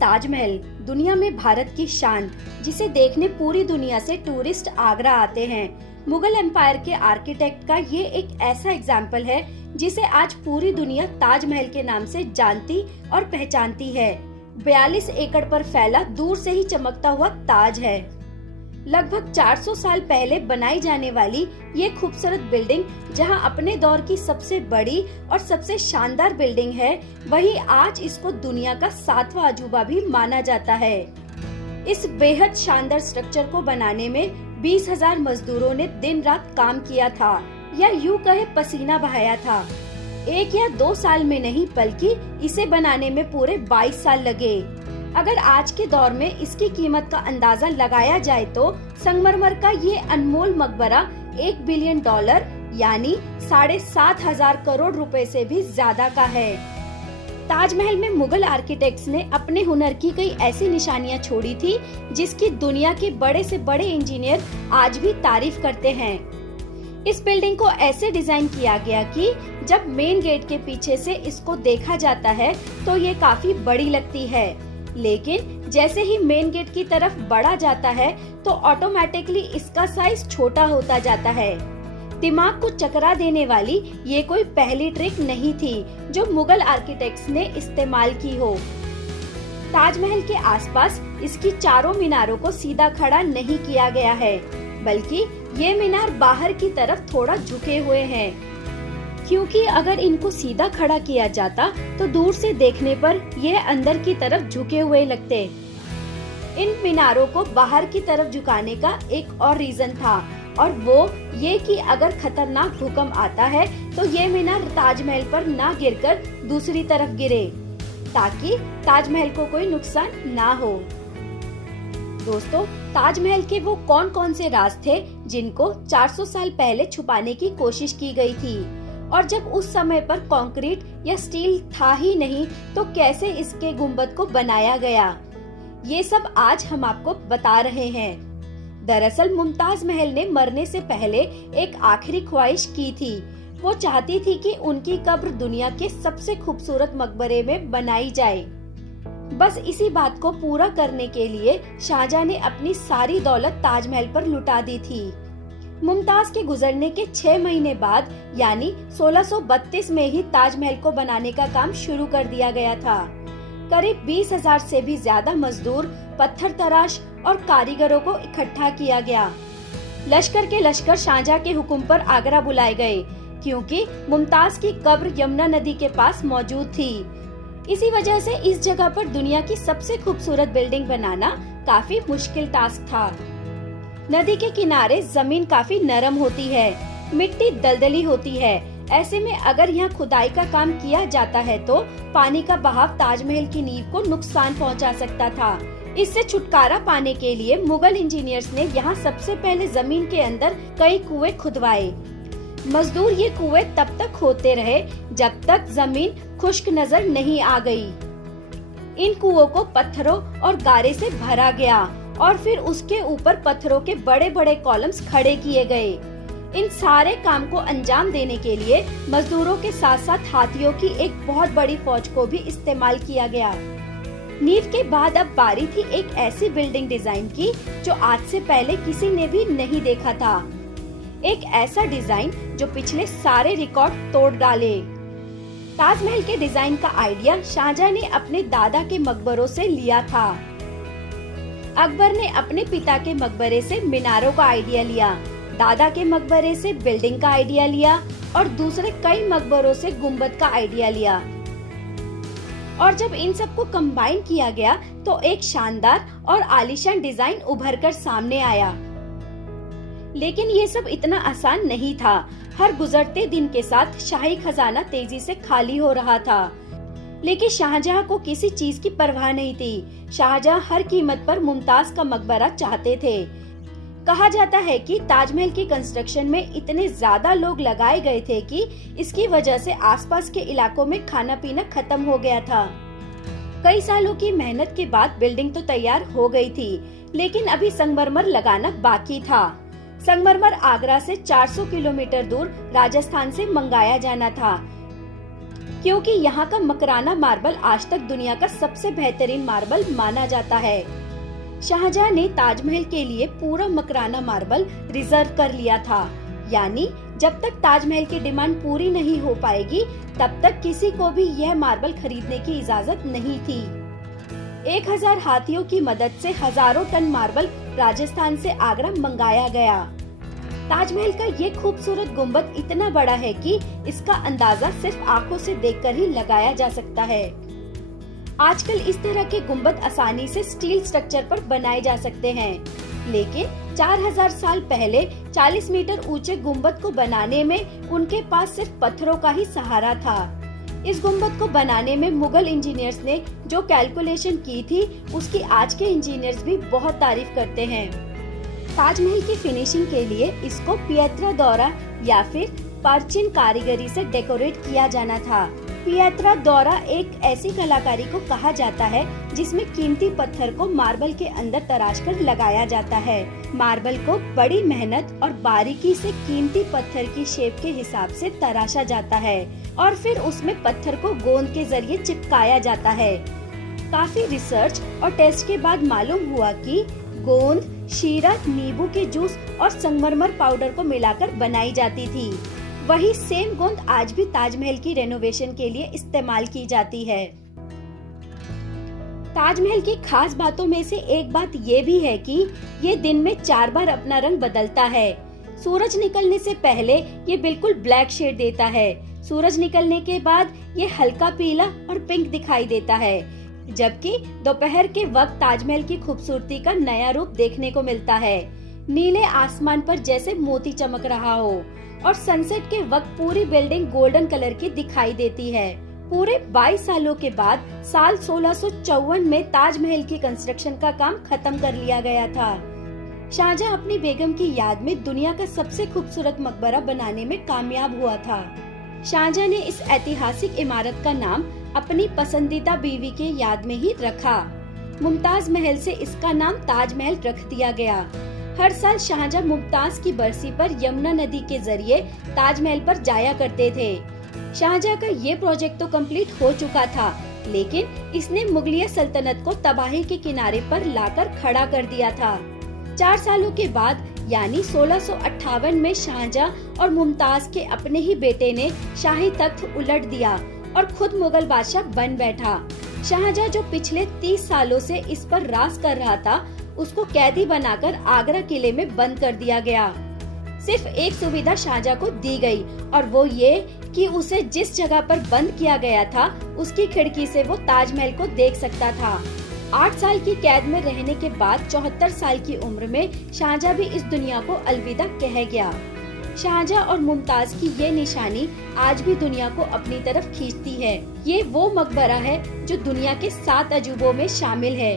ताजमहल दुनिया में भारत की शान, जिसे देखने पूरी दुनिया से टूरिस्ट आगरा आते हैं। मुगल एम्पायर के आर्किटेक्ट का ये एक ऐसा एग्जाम्पल है जिसे आज पूरी दुनिया ताजमहल के नाम से जानती और पहचानती है। 42 एकड़ पर फैला दूर से ही चमकता हुआ ताज है। लगभग 400 साल पहले बनाई जाने वाली ये खूबसूरत बिल्डिंग जहां अपने दौर की सबसे बड़ी और सबसे शानदार बिल्डिंग है, वहीं आज इसको दुनिया का 7वां अजूबा भी माना जाता है। इस बेहद शानदार स्ट्रक्चर को बनाने में 20,000 मजदूरों ने दिन रात काम किया था, या यूं कहे पसीना बहाया था। 1 या 2 साल में नहीं, बल्कि इसे बनाने में पूरे 22 साल लगे। अगर आज के दौर में इसकी कीमत का अंदाजा लगाया जाए तो संगमरमर का ये अनमोल मकबरा $1 बिलियन यानी 7,500 करोड़ रुपए से भी ज्यादा का है। ताजमहल में मुगल आर्किटेक्ट्स ने अपने हुनर की कई ऐसी निशानियां छोड़ी थी जिसकी दुनिया के बड़े से बड़े इंजीनियर आज भी तारीफ करते हैं। इस बिल्डिंग को ऐसे डिजाइन किया गया कि जब मेन गेट के पीछे से इसको देखा जाता है तो ये काफी बड़ी लगती है, लेकिन जैसे ही मेन गेट की तरफ बढ़ा जाता है तो ऑटोमेटिकली इसका साइज छोटा होता जाता है। दिमाग को चकरा देने वाली ये कोई पहली ट्रिक नहीं थी जो मुगल आर्किटेक्ट्स ने इस्तेमाल की हो। ताजमहल के आसपास इसकी चारों मीनारों को सीधा खड़ा नहीं किया गया है, बल्कि ये मीनार बाहर की तरफ थोड़ा झुके हुए हैं, क्योंकि अगर इनको सीधा खड़ा किया जाता तो दूर से देखने पर यह अंदर की तरफ झुके हुए लगते। इन मीनारों को बाहर की तरफ झुकाने का एक और रीजन था, और वो ये कि अगर खतरनाक भूकंप आता है तो ये मीनार ताजमहल पर ना गिरकर दूसरी तरफ गिरे, ताकि ताजमहल को कोई नुकसान ना हो। दोस्तों, ताजमहल के वो कौन कौन से राज थे जिनको 400 साल पहले छुपाने की कोशिश की गई थी, और जब उस समय पर कंक्रीट या स्टील था ही नहीं तो कैसे इसके गुंबद को बनाया गया, ये सब आज हम आपको बता रहे हैं। दरअसल मुमताज महल ने मरने से पहले एक आखिरी ख्वाहिश की थी। वो चाहती थी कि उनकी कब्र दुनिया के सबसे खूबसूरत मकबरे में बनाई जाए। बस इसी बात को पूरा करने के लिए शाहजहां ने अपनी सारी दौलत ताजमहल पर लुटा दी थी। मुमताज के गुजरने के 6 महीने बाद यानी 1632 में ही ताजमहल को बनाने का काम शुरू कर दिया गया था। करीब 20,000 से भी ज्यादा मजदूर, पत्थर तराश और कारीगरों को इकट्ठा किया गया। लश्कर के लश्कर शाहजहां के हुक्म पर आगरा बुलाए गए, क्योंकि मुमताज की कब्र यमुना नदी के पास मौजूद थी। इसी वजह से इस जगह पर दुनिया की सबसे खूबसूरत बिल्डिंग बनाना काफी मुश्किल टास्क था। नदी के किनारे जमीन काफी नरम होती है, मिट्टी दलदली होती है। ऐसे में अगर यहाँ खुदाई का काम किया जाता है तो पानी का बहाव ताजमहल की नींव को नुकसान पहुँचा सकता था। इससे छुटकारा पाने के लिए मुगल इंजीनियर्स ने यहाँ सबसे पहले जमीन के अंदर कई कुएं खुदवाए। मजदूर ये कुएं तब तक खोदते रहे जब तक जमीन खुश्क नजर नहीं आ गई। इन कुओं को पत्थरों और गारे से भरा गया और फिर उसके ऊपर पत्थरों के बड़े बड़े कॉलम्स खड़े किए गए। इन सारे काम को अंजाम देने के लिए मजदूरों के साथ साथ हाथियों की एक बहुत बड़ी फौज को भी इस्तेमाल किया गया। नींव के बाद अब बारी थी एक ऐसी बिल्डिंग डिजाइन की जो आज से पहले किसी ने भी नहीं देखा था। एक ऐसा डिजाइन जो पिछले सारे रिकॉर्ड तोड़ डाले। ताजमहल के डिजाइन का आइडिया शाहजहां ने अपने दादा के मकबरों से लिया था। अकबर ने अपने पिता के मकबरे से मीनारों का आइडिया लिया, दादा के मकबरे से बिल्डिंग का आइडिया लिया और दूसरे कई मकबरों से गुंबद का आइडिया लिया। और जब इन सबको कंबाइन किया गया तो एक शानदार और आलीशान डिजाइन उभर कर सामने आया। लेकिन ये सब इतना आसान नहीं था। हर गुजरते दिन के साथ शाही खजाना तेजी से खाली हो रहा था, लेकिन शाहजहां को किसी चीज की परवाह नहीं थी। शाहजहां हर कीमत पर मुमताज का मकबरा चाहते थे। कहा जाता है कि ताजमहल की कंस्ट्रक्शन में इतने ज्यादा लोग लगाए गए थे कि इसकी वजह से आसपास के इलाकों में खाना पीना खत्म हो गया था। कई सालों की मेहनत के बाद बिल्डिंग तो तैयार हो गई थी, लेकिन अभी संगमरमर लगाना बाकी था। संगमरमर आगरा से 400 किलोमीटर दूर राजस्थान से मंगाया जाना था। क्योंकि यहाँ का मकराना मार्बल आज तक दुनिया का सबसे बेहतरीन मार्बल माना जाता है। शाहजहां ने ताजमहल के लिए पूरा मकराना मार्बल रिजर्व कर लिया था, यानी जब तक ताजमहल की डिमांड पूरी नहीं हो पाएगी तब तक किसी को भी यह मार्बल खरीदने की इजाजत नहीं थी। 1000 हाथियों की मदद से हजारों टन मार्बल राजस्थान से आगरा मंगाया गया। ताजमहल का ये खूबसूरत गुंबद इतना बड़ा है कि इसका अंदाजा सिर्फ आंखों से देखकर ही लगाया जा सकता है। आजकल इस तरह के गुंबद आसानी से स्टील स्ट्रक्चर पर बनाए जा सकते हैं, लेकिन 4000 साल पहले 40 मीटर ऊंचे गुंबद को बनाने में उनके पास सिर्फ पत्थरों का ही सहारा था। इस गुंबद को बनाने में मुगल इंजीनियर्स ने जो कैलकुलेशन की थी उसकी आज के इंजीनियर्स भी बहुत तारीफ करते हैं। ताजमहल की फिनिशिंग के लिए इसको पियत्रा दौरा या फिर प्राचीन कारीगरी से डेकोरेट किया जाना था। पियत्रा दौरा एक ऐसी कलाकारी को कहा जाता है जिसमें कीमती पत्थर को मार्बल के अंदर तराश कर लगाया जाता है। मार्बल को बड़ी मेहनत और बारीकी से कीमती पत्थर की शेप के हिसाब से तराशा जाता है और फिर उसमें पत्थर को गोंद के जरिए चिपकाया जाता है। काफी रिसर्च और टेस्ट के बाद मालूम हुआ कि गोंद शीरा, नींबू के जूस और संगमरमर पाउडर को मिलाकर बनाई जाती थी। वही सेम गोंद आज भी ताजमहल की रेनोवेशन के लिए इस्तेमाल की जाती है। ताजमहल की खास बातों में से एक बात ये भी है कि ये दिन में 4 बार अपना रंग बदलता है। सूरज निकलने से पहले ये बिल्कुल ब्लैक शेड देता है। सूरज निकलने के बाद ये हल्का पीला और पिंक दिखाई देता है, जबकि दोपहर के वक्त ताजमहल की खूबसूरती का नया रूप देखने को मिलता है। नीले आसमान पर जैसे मोती चमक रहा हो और सनसेट के वक्त पूरी बिल्डिंग गोल्डन कलर की दिखाई देती है। पूरे 22 सालों के बाद साल 1654 में ताजमहल की कंस्ट्रक्शन का काम खत्म कर लिया गया था। शाहजहां अपनी बेगम की याद में दुनिया का सबसे खूबसूरत मकबरा बनाने में कामयाब हुआ था। शाहजहां ने इस ऐतिहासिक इमारत का नाम अपनी पसंदीदा बीवी के याद में ही रखा। मुमताज महल से इसका नाम ताजमहल रख दिया गया। हर साल शाहजहां मुमताज की बरसी पर यमुना नदी के जरिए ताजमहल पर जाया करते थे। शाहजहां का ये प्रोजेक्ट तो कंप्लीट हो चुका था, लेकिन इसने मुगलिया सल्तनत को तबाही के किनारे पर लाकर खड़ा कर दिया था। 4 सालों के बाद यानी 1658 में शाहजहां और मुमताज के अपने ही बेटे ने शाही तख्त उलट दिया और खुद मुगल बादशाह बन बैठा। शाहजहां जो पिछले 30 सालों से इस पर राज कर रहा था, उसको कैदी बनाकर आगरा किले में बंद कर दिया गया। सिर्फ एक सुविधा शाहजहां को दी गई और वो ये कि उसे जिस जगह पर बंद किया गया था उसकी खिड़की से वो ताजमहल को देख सकता था। 8 साल की कैद में रहने के बाद 74 साल की उम्र में शाहजहां भी इस दुनिया को अलविदा कह गया। शाहजहां और मुमताज की ये निशानी आज भी दुनिया को अपनी तरफ खींचती है। ये वो मकबरा है जो दुनिया के 7 अजूबों में शामिल है।